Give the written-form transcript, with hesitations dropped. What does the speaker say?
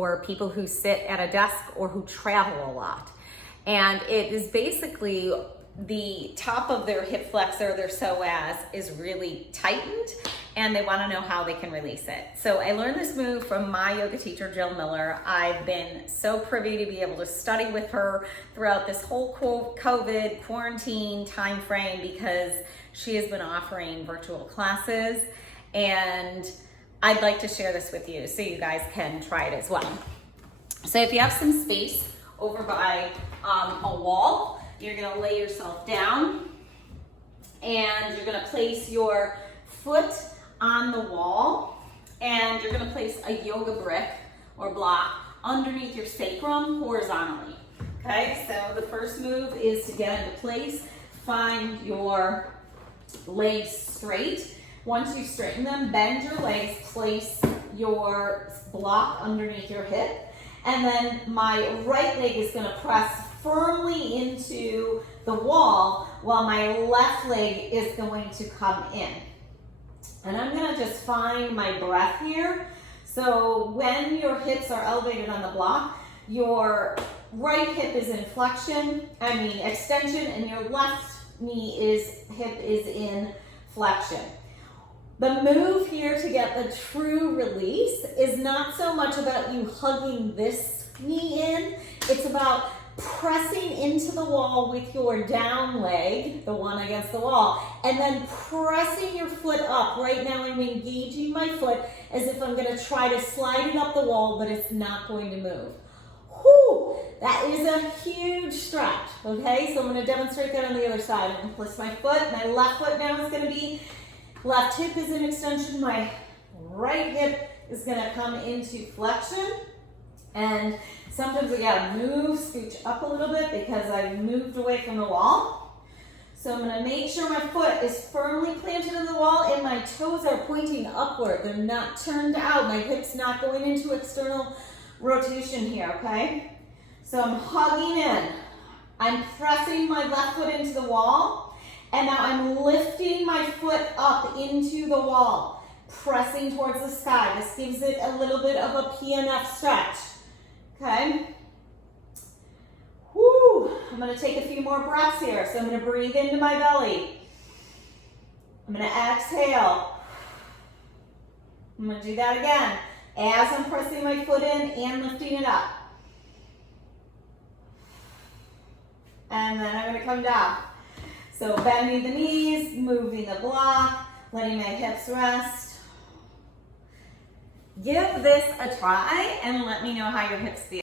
for people who sit at a desk or who travel a lot. And it is basically the top of their hip flexor, their psoas, is really tightened, and they want to know how they can release it. So I learned this move from my yoga teacher, Jill Miller. I've been so privy to be able to study with her throughout this whole COVID quarantine time frame, because she has been offering virtual classes, and I'd like to share this with you so you guys can try it as well. So if you have some space over by a wall, you're gonna lay yourself down and you're gonna place your foot on the wall, and you're gonna place a yoga brick or block underneath your sacrum horizontally. Okay, so the first move is to get into place. Find your legs straight. Once you straighten them, bend your legs, place your block underneath your hip, and then my right leg is gonna press firmly into the wall while my left leg is going to come in. And I'm gonna just find my breath here. So when your hips are elevated on the block, your right hip is in extension, and your left hip is in flexion. The move here to get the true release is not so much about you hugging this knee in, it's about pressing into the wall with your down leg, the one against the wall, and then pressing your foot up. Right now I'm engaging my foot as if I'm gonna try to slide it up the wall, but it's not going to move. Whew, that is a huge stretch, okay? So I'm gonna demonstrate that on the other side. I'm gonna place my foot, my left foot now is gonna be, left hip is in extension, my right hip is gonna come into flexion. And sometimes we gotta move, scooch up a little bit because I moved away from the wall. So I'm gonna make sure my foot is firmly planted in the wall and my toes are pointing upward. They're not turned out. My hip's not going into external rotation here, okay? So I'm hugging in. I'm pressing my left foot into the wall, and now I'm lifting my foot up into the wall, pressing towards the sky. This gives it a little bit of a PNF stretch. Okay. Whoo. I'm going to take a few more breaths here. So I'm going to breathe into my belly. I'm going to exhale. I'm going to do that again as I'm pressing my foot in and lifting it up. And then I'm going to come down. So bending the knees, moving the block, letting my hips rest. Give this a try and let me know how your hips feel.